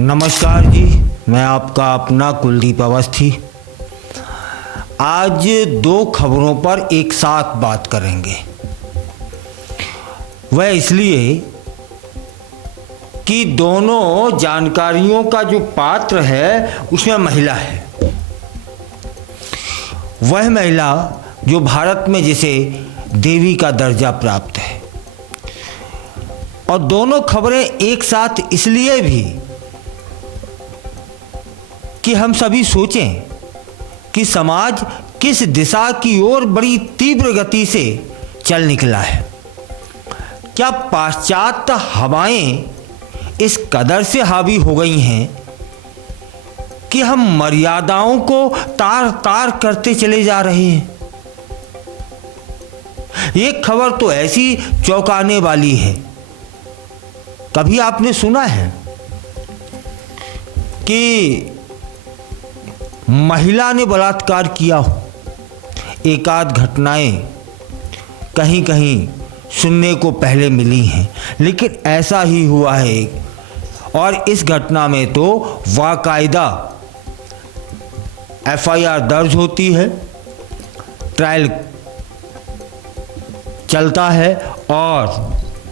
नमस्कार जी, मैं आपका अपना कुलदीप अवस्थी। आज दो खबरों पर एक साथ बात करेंगे। वह इसलिए कि दोनों जानकारियों का जो पात्र है उसमें महिला है। वह महिला जो भारत में जिसे देवी का दर्जा प्राप्त है। और दोनों खबरें एक साथ इसलिए भी कि हम सभी सोचें कि समाज किस दिशा की ओर बड़ी तीव्र गति से चल निकला है। क्या पाश्चात्य हवाएं इस कदर से हावी हो गई हैं कि हम मर्यादाओं को तार तार करते चले जा रहे हैं। एक खबर तो ऐसी चौंकाने वाली है, कभी आपने सुना है कि महिला ने बलात्कार किया हो? एक आध घटनाएं कहीं कहीं सुनने को पहले मिली हैं, लेकिन ऐसा ही हुआ है। और इस घटना में तो बाकायदा FIR दर्ज होती है, ट्रायल चलता है और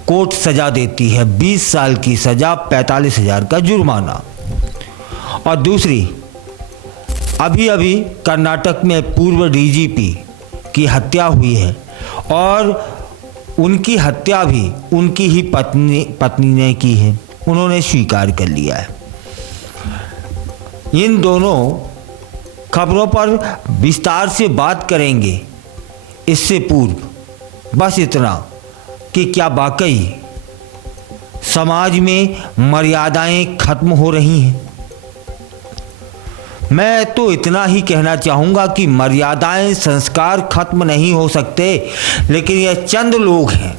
कोर्ट सजा देती है, 20 साल की सजा, 45,000 का जुर्माना। और दूसरी, अभी अभी कर्नाटक में पूर्व DGP की हत्या हुई है और उनकी हत्या भी उनकी ही पत्नी ने की है, उन्होंने स्वीकार कर लिया है। इन दोनों खबरों पर विस्तार से बात करेंगे। इससे पूर्व बस इतना कि क्या वाकई समाज में मर्यादाएं खत्म हो रही हैं? मैं तो इतना ही कहना चाहूँगा कि मर्यादाएं, संस्कार खत्म नहीं हो सकते, लेकिन यह चंद लोग हैं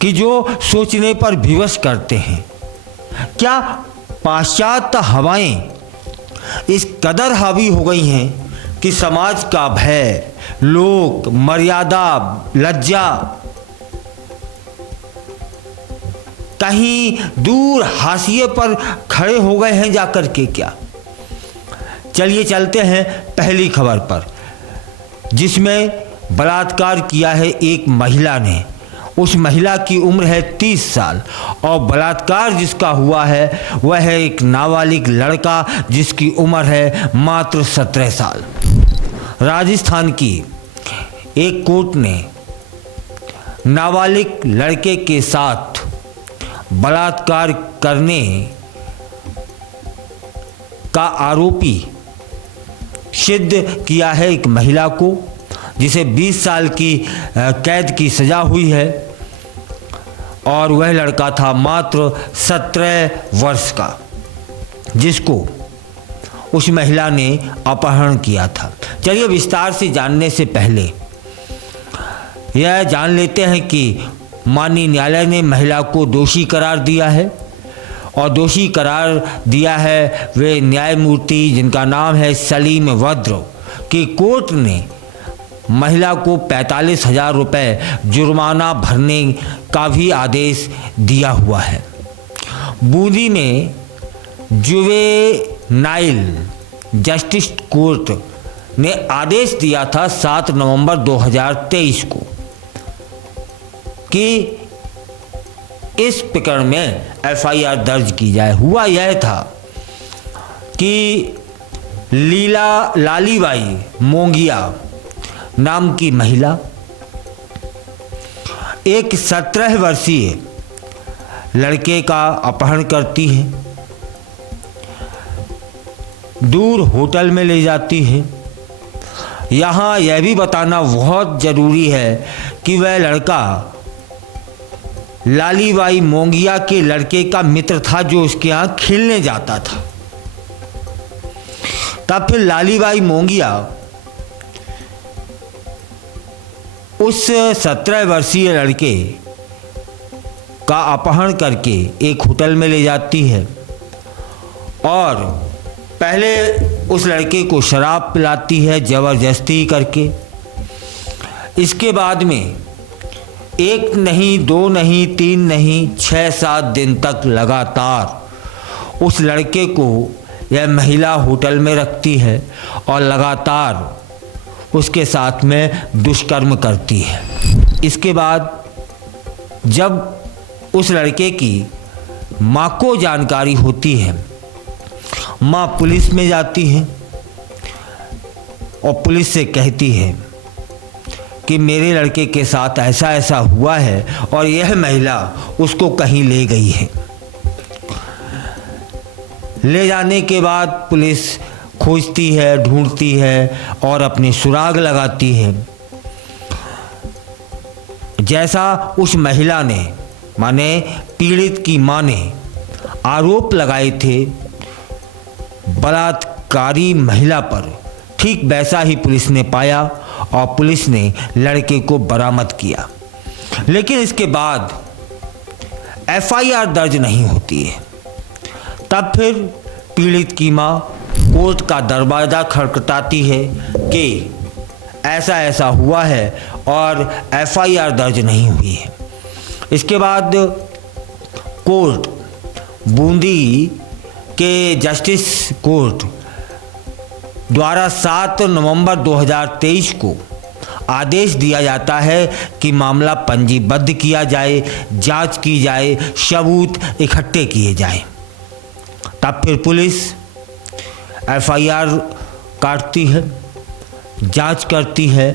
कि जो सोचने पर विवश करते हैं। क्या पाश्चात्य हवाएं इस कदर हावी हो गई हैं कि समाज का भय, लोक मर्यादा, लज्जा कहीं दूर हाशिए पर खड़े हो गए हैं जाकर के? क्या, चलिए चलते हैं पहली खबर पर, जिसमें बलात्कार किया है एक महिला ने। उस महिला की उम्र है 30 साल और बलात्कार जिसका हुआ है वह है एक नाबालिग लड़का जिसकी उम्र है मात्र 17 साल। राजस्थान की एक कोर्ट ने नाबालिग लड़के के साथ बलात्कार करने का आरोपी सिद्ध किया है एक महिला को, जिसे 20 साल की कैद की सजा हुई है और वह लड़का था मात्र 17 वर्ष का, जिसको उस महिला ने अपहरण किया था। चलिए विस्तार से जानने से पहले यह जान लेते हैं कि माननीय न्यायालय ने महिला को दोषी करार दिया है और दोषी करार दिया है वे न्यायमूर्ति जिनका नाम है सलीम वद्र की कोर्ट ने महिला को 45,000 रुपये जुर्माना भरने का भी आदेश दिया हुआ है। बूंदी में जुवेनाइल जस्टिस कोर्ट ने आदेश दिया था 7 नवंबर 2023 को कि इस प्रकरण में FIR दर्ज की जाए। हुआ यह था कि लालीबाई मोंगिया नाम की महिला एक 17 वर्षीय लड़के का अपहरण करती है, दूर होटल में ले जाती है। यहाँ यह भी बताना बहुत ज़रूरी है कि वह लड़का लालीबाई मोंगिया के लड़के का मित्र था जो उसके यहाँ खेलने जाता था। तब फिर लालीबाई मोंगिया उस 17 वर्षीय लड़के का अपहरण करके एक होटल में ले जाती है और पहले उस लड़के को शराब पिलाती है ज़बरदस्ती करके। इसके बाद में एक नहीं, दो नहीं, तीन नहीं, 6-7 दिन तक लगातार उस लड़के को यह महिला होटल में रखती है और लगातार उसके साथ में दुष्कर्म करती है। इसके बाद जब उस लड़के की माँ को जानकारी होती है, माँ पुलिस में जाती है और पुलिस से कहती है कि मेरे लड़के के साथ ऐसा ऐसा हुआ है और यह महिला उसको कहीं ले गई है। ले जाने के बाद पुलिस खोजती है, ढूंढती है और अपनी सुराग लगाती है। जैसा उस महिला ने, माने पीड़ित की मां ने आरोप लगाए थे बलात्कारी महिला पर, ठीक वैसा ही पुलिस ने पाया और पुलिस ने लड़के को बरामद किया। लेकिन इसके बाद एफआईआर दर्ज नहीं होती है। तब फिर पीड़ित की मां कोर्ट का दरवाज़ा खटखटाती है कि ऐसा ऐसा हुआ है और एफआईआर दर्ज नहीं हुई है। इसके बाद कोर्ट, बूंदी के जस्टिस कोर्ट द्वारा 7 नवंबर 2023 को आदेश दिया जाता है कि मामला पंजीबद्ध किया जाए, जांच की जाए, सबूत इकट्ठे किए जाएं। तब फिर पुलिस एफआईआर काटती है, जांच करती है,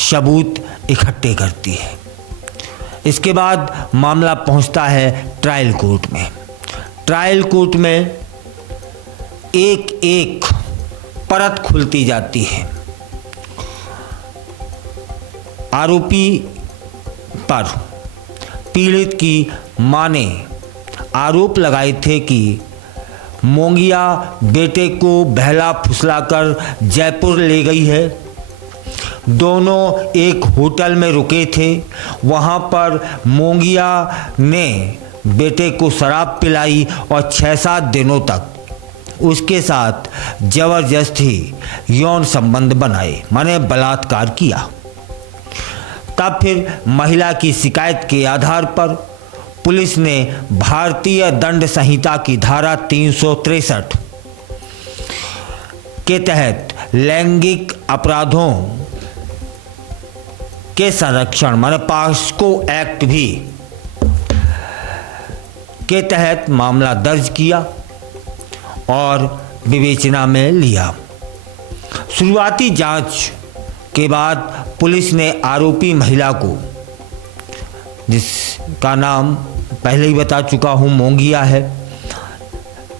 सबूत इकट्ठे करती है। इसके बाद मामला पहुंचता है ट्रायल कोर्ट में। ट्रायल कोर्ट में एक एक परत खुलती जाती है। आरोपी पर पीड़ित की मां ने आरोप लगाए थे कि मोंगिया बेटे को बहला फुसलाकर जयपुर ले गई है। दोनों एक होटल में रुके थे। वहां पर मोंगिया ने बेटे को शराब पिलाई और 6-7 दिनों तक उसके साथ जबरदस्ती यौन संबंध बनाए, माने बलात्कार किया। तब फिर महिला की शिकायत के आधार पर पुलिस ने भारतीय दंड संहिता की धारा 363 के तहत लैंगिक अपराधों के संरक्षण, माने पॉक्सो एक्ट भी के तहत मामला दर्ज किया और विवेचना में लिया। शुरुआती जांच के बाद पुलिस ने आरोपी महिला को, जिसका नाम पहले ही बता चुका हूँ मोंगिया है,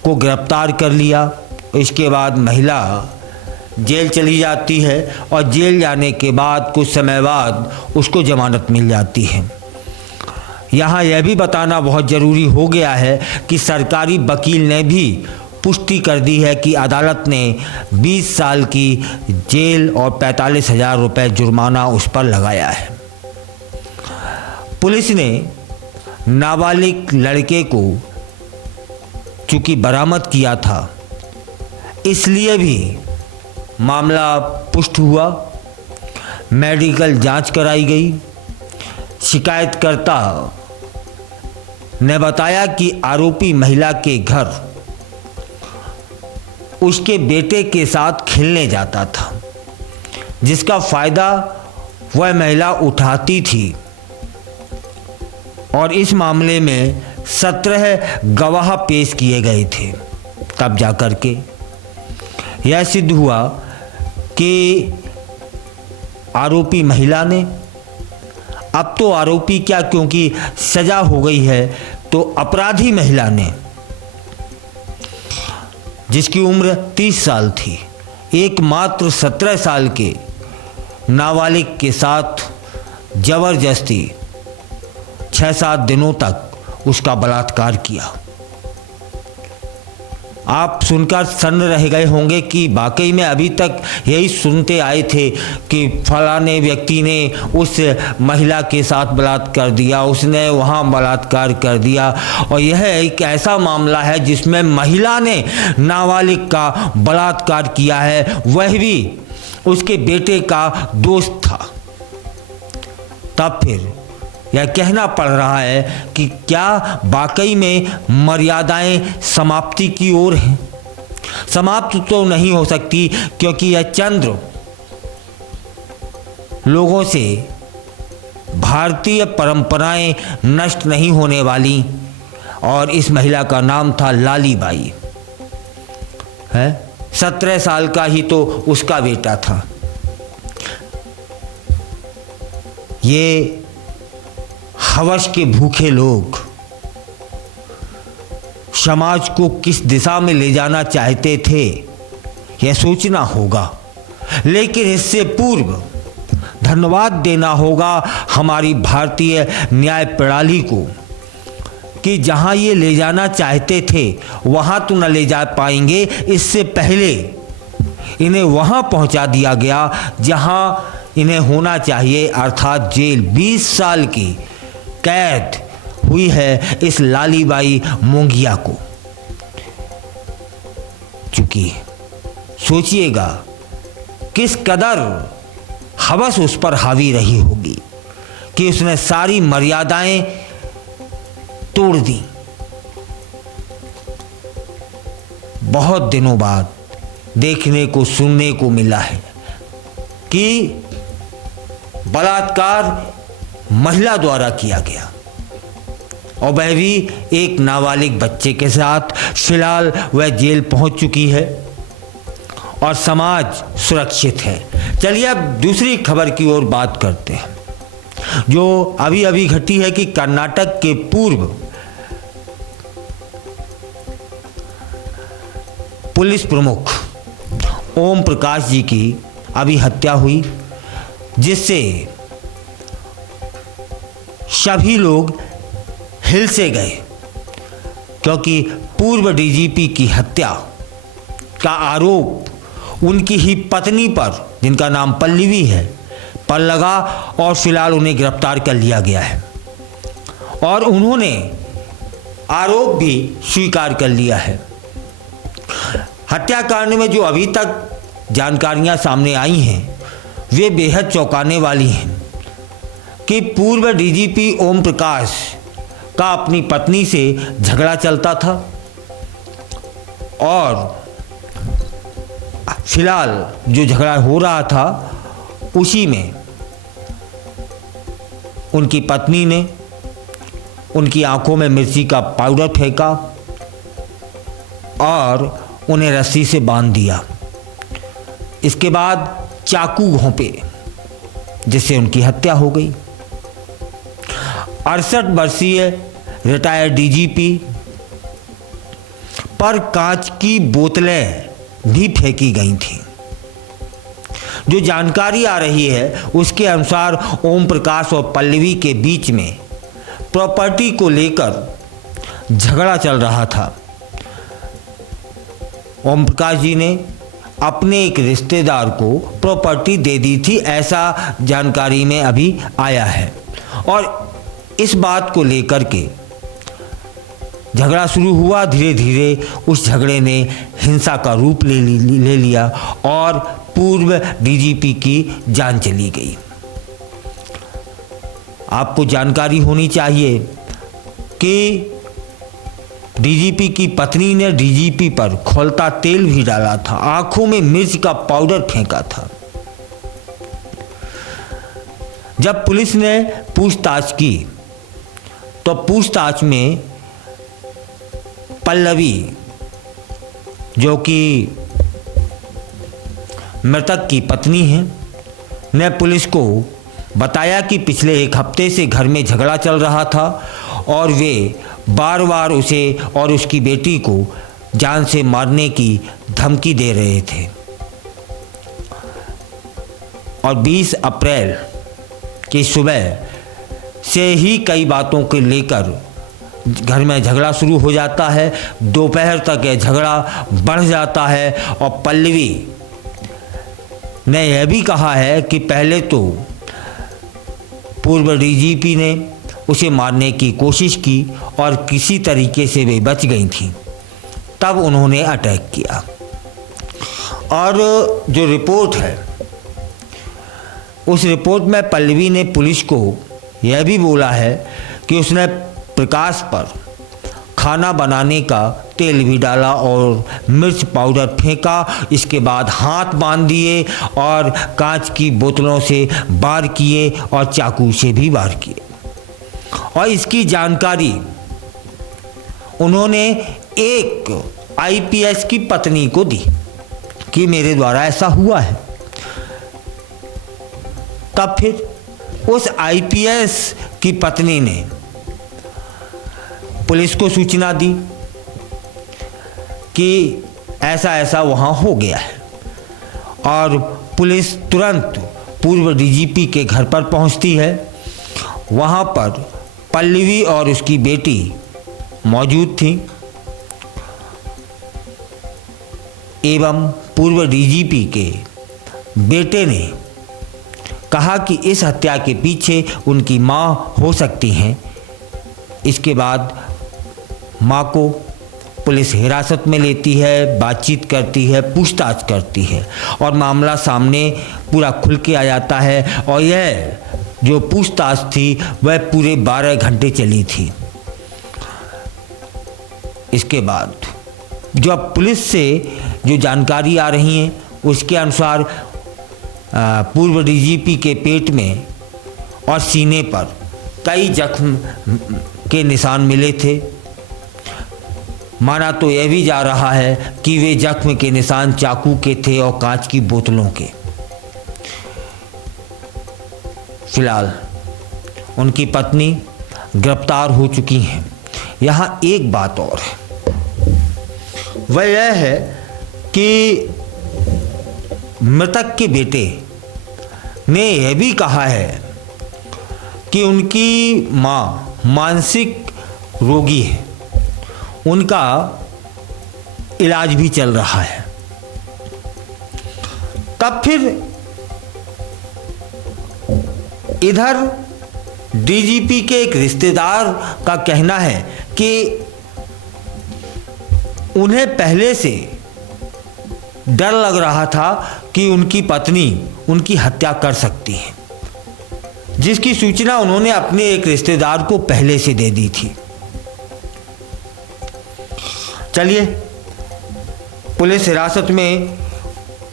को गिरफ्तार कर लिया। इसके बाद महिला जेल चली जाती है और जेल जाने के बाद कुछ समय बाद उसको जमानत मिल जाती है। यहाँ यह भी बताना बहुत ज़रूरी हो गया है कि सरकारी वकील ने भी पुष्टि कर दी है कि अदालत ने 20 साल की जेल और 45,000 रुपये जुर्माना उस पर लगाया है। पुलिस ने नाबालिग लड़के को चूँकि बरामद किया था, इसलिए भी मामला पुष्ट हुआ। मेडिकल जांच कराई गई। शिकायतकर्ता ने बताया कि आरोपी महिला के घर उसके बेटे के साथ खेलने जाता था, जिसका फ़ायदा वह महिला उठाती थी और इस मामले में 17 गवाह पेश किए गए थे। तब जाकर के यह सिद्ध हुआ कि आरोपी महिला ने, अब तो आरोपी क्या, क्योंकि सजा हो गई है, तो अपराधी महिला ने, जिसकी उम्र 30 साल थी, एकमात्र 17 साल के नाबालिग के साथ जबरदस्ती 6-7 दिनों तक उसका बलात्कार किया। आप सुनकर सन्न रह गए होंगे कि वाकई में अभी तक यही सुनते आए थे कि फलाने व्यक्ति ने उस महिला के साथ बलात्कार कर दिया, उसने वहाँ बलात्कार कर दिया। और यह एक ऐसा मामला है जिसमें महिला ने नाबालिग का बलात्कार किया है, वह भी उसके बेटे का दोस्त था। तब फिर यह कहना पड़ रहा है कि क्या वाकई में मर्यादाएं समाप्ति की ओर हैं। समाप्त तो नहीं हो सकती, क्योंकि यह चंद्र लोगों से भारतीय परंपराएं नष्ट नहीं होने वाली। और इस महिला का नाम था लाली बाई है। 17 साल का ही तो उसका बेटा था। ये हवस के भूखे लोग समाज को किस दिशा में ले जाना चाहते थे, यह सोचना होगा। लेकिन इससे पूर्व धन्यवाद देना होगा हमारी भारतीय न्याय प्रणाली को कि जहां ये ले जाना चाहते थे वहां तो न ले जा पाएंगे, इससे पहले इन्हें वहां पहुंचा दिया गया जहां इन्हें होना चाहिए, अर्थात जेल। 20 साल की कैद हुई है इस लाली बाई मोंगिया को। चूंकि सोचिएगा किस कदर हवस उस पर हावी रही होगी कि उसने सारी मर्यादाएं तोड़ दी। बहुत दिनों बाद देखने को सुनने को मिला है कि बलात्कार महिला द्वारा किया गया, और वह भी एक नाबालिग बच्चे के साथ। फिलहाल वह जेल पहुंच चुकी है और समाज सुरक्षित है। चलिए अब दूसरी खबर की ओर बात करते हैं, जो अभी अभी घटी है कि कर्नाटक के पूर्व पुलिस प्रमुख ओम प्रकाश जी की अभी हत्या हुई, जिससे सभी लोग हिल से गए, क्योंकि पूर्व डीजीपी की हत्या का आरोप उनकी ही पत्नी पर, जिनका नाम पल्लवी है, पर लगा और फिलहाल उन्हें गिरफ्तार कर लिया गया है। और उन्होंने आरोप भी स्वीकार कर लिया है। हत्याकांड में जो अभी तक जानकारियां सामने आई हैं वे बेहद चौंकाने वाली हैं कि पूर्व डीजीपी ओम प्रकाश का अपनी पत्नी से झगड़ा चलता था, और फिलहाल जो झगड़ा हो रहा था उसी में उनकी पत्नी ने उनकी आंखों में मिर्ची का पाउडर फेंका और उन्हें रस्सी से बांध दिया। इसके बाद चाकू घोंपे, जिससे उनकी हत्या हो गई। 68 वर्षीय रिटायर्ड डीजीपी पर कांच की बोतलें भी फेंकी गई थीं। जो जानकारी आ रही है उसके अनुसार ओम प्रकाश और पल्लवी के बीच में प्रॉपर्टी को लेकर झगड़ा चल रहा था। ओम प्रकाश जी ने अपने एक रिश्तेदार को प्रॉपर्टी दे दी थी, ऐसा जानकारी में अभी आया है। और इस बात को लेकर के झगड़ा शुरू हुआ। धीरे धीरे उस झगड़े ने हिंसा का रूप ले लिया और पूर्व डीजीपी की जान चली गई। आपको जानकारी होनी चाहिए कि डीजीपी की पत्नी ने डीजीपी पर खौलता तेल भी डाला था, आंखों में मिर्च का पाउडर फेंका था। जब पुलिस ने पूछताछ की तो पूछताछ में पल्लवी, जो कि मृतक की पत्नी है, ने पुलिस को बताया कि पिछले एक हफ्ते से घर में झगड़ा चल रहा था और वे बार बार उसे और उसकी बेटी को जान से मारने की धमकी दे रहे थे। और 20 अप्रैल की सुबह से ही कई बातों को लेकर घर में झगड़ा शुरू हो जाता है। दोपहर तक यह झगड़ा बढ़ जाता है और पल्लवी ने यह भी कहा है कि पहले तो पूर्व डीजीपी ने उसे मारने की कोशिश की और किसी तरीके से वे बच गई थीं, तब उन्होंने अटैक किया। और जो रिपोर्ट है उस रिपोर्ट में पल्लवी ने पुलिस को यह भी बोला है कि उसने प्रकाश पर खाना बनाने का तेल भी डाला और मिर्च पाउडर फेंका। इसके बाद हाथ बांध दिए और कांच की बोतलों से वार किए और चाकू से भी वार किए। और इसकी जानकारी उन्होंने एक आईपीएस की पत्नी को दी कि मेरे द्वारा ऐसा हुआ है। तब फिर उस आईपीएस की पत्नी ने पुलिस को सूचना दी कि ऐसा ऐसा वहाँ हो गया है, और पुलिस तुरंत पूर्व डीजीपी के घर पर पहुँचती है। वहाँ पर पल्लवी और उसकी बेटी मौजूद थी एवं पूर्व डीजीपी के बेटे ने कहा कि इस हत्या के पीछे उनकी मां हो सकती हैं। इसके बाद मां को पुलिस हिरासत में लेती है, बातचीत करती है, पूछताछ करती है और मामला सामने पूरा खुल के आ जाता है। और यह जो पूछताछ थी वह पूरे 12 घंटे चली थी। इसके बाद जो अब पुलिस से जो जानकारी आ रही है उसके अनुसार पूर्व डीजीपी के पेट में और सीने पर कई जख्म के निशान मिले थे। माना तो यह भी जा रहा है कि वे जख्म के निशान चाकू के थे और कांच की बोतलों के। फिलहाल उनकी पत्नी गिरफ्तार हो चुकी हैं। यहाँ एक बात और है, वह यह है कि मृतक के बेटे ने यह भी कहा है कि उनकी माँ मानसिक रोगी है, उनका इलाज भी चल रहा है। तब फिर इधर डीजीपी के एक रिश्तेदार का कहना है कि उन्हें पहले से डर लग रहा था कि उनकी पत्नी उनकी हत्या कर सकती है, जिसकी सूचना उन्होंने अपने एक रिश्तेदार को पहले से दे दी थी। चलिए, पुलिस हिरासत में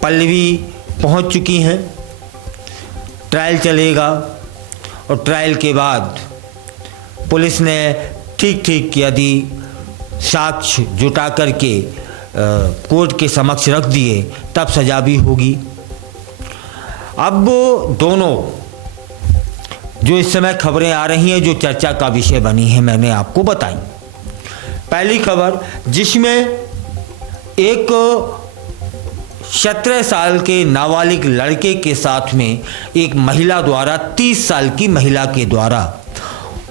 पल्लवी पहुंच चुकी हैं। ट्रायल चलेगा और ट्रायल के बाद पुलिस ने ठीक ठीक यदि साक्ष्य जुटा करके कोर्ट के समक्ष रख दिए तब सजा भी होगी। अब दोनों जो इस समय खबरें आ रही हैं जो चर्चा का विषय बनी है मैंने आपको बताई। पहली खबर जिसमें एक 17 साल के नाबालिग लड़के के साथ में एक महिला द्वारा 30 साल की महिला के द्वारा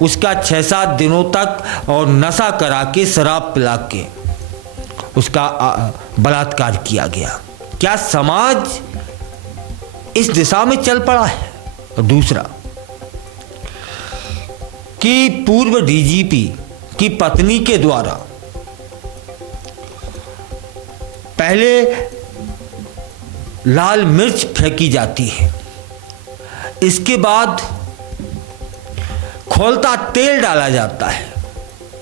उसका 6-7 दिनों तक और नशा करा के शराब पिला के उसका बलात्कार किया गया। क्या समाज इस दिशा में चल पड़ा है? और दूसरा कि पूर्व डीजीपी की पत्नी के द्वारा पहले लाल मिर्च फेंकी जाती है, इसके बाद खौलता तेल डाला जाता है,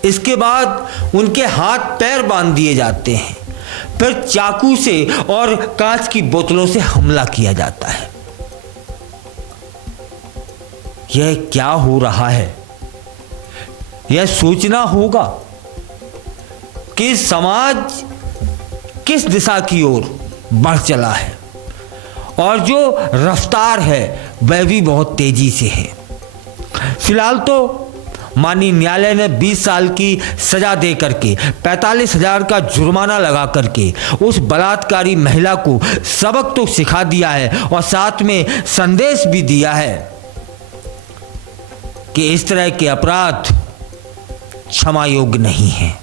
इसके बाद उनके हाथ पैर बांध दिए जाते हैं, फिर चाकू से और कांच की बोतलों से हमला किया जाता है। यह क्या हो रहा है? यह सोचना होगा कि समाज किस दिशा की ओर बढ़ चला है और जो रफ्तार है वह भी बहुत तेजी से है। फिलहाल तो माननीय न्यायालय ने 20 साल की सजा दे करके 45,000 का जुर्माना लगा करके उस बलात्कारी महिला को सबक तो सिखा दिया है और साथ में संदेश भी दिया है कि इस तरह के अपराध क्षमा योग्य नहीं है।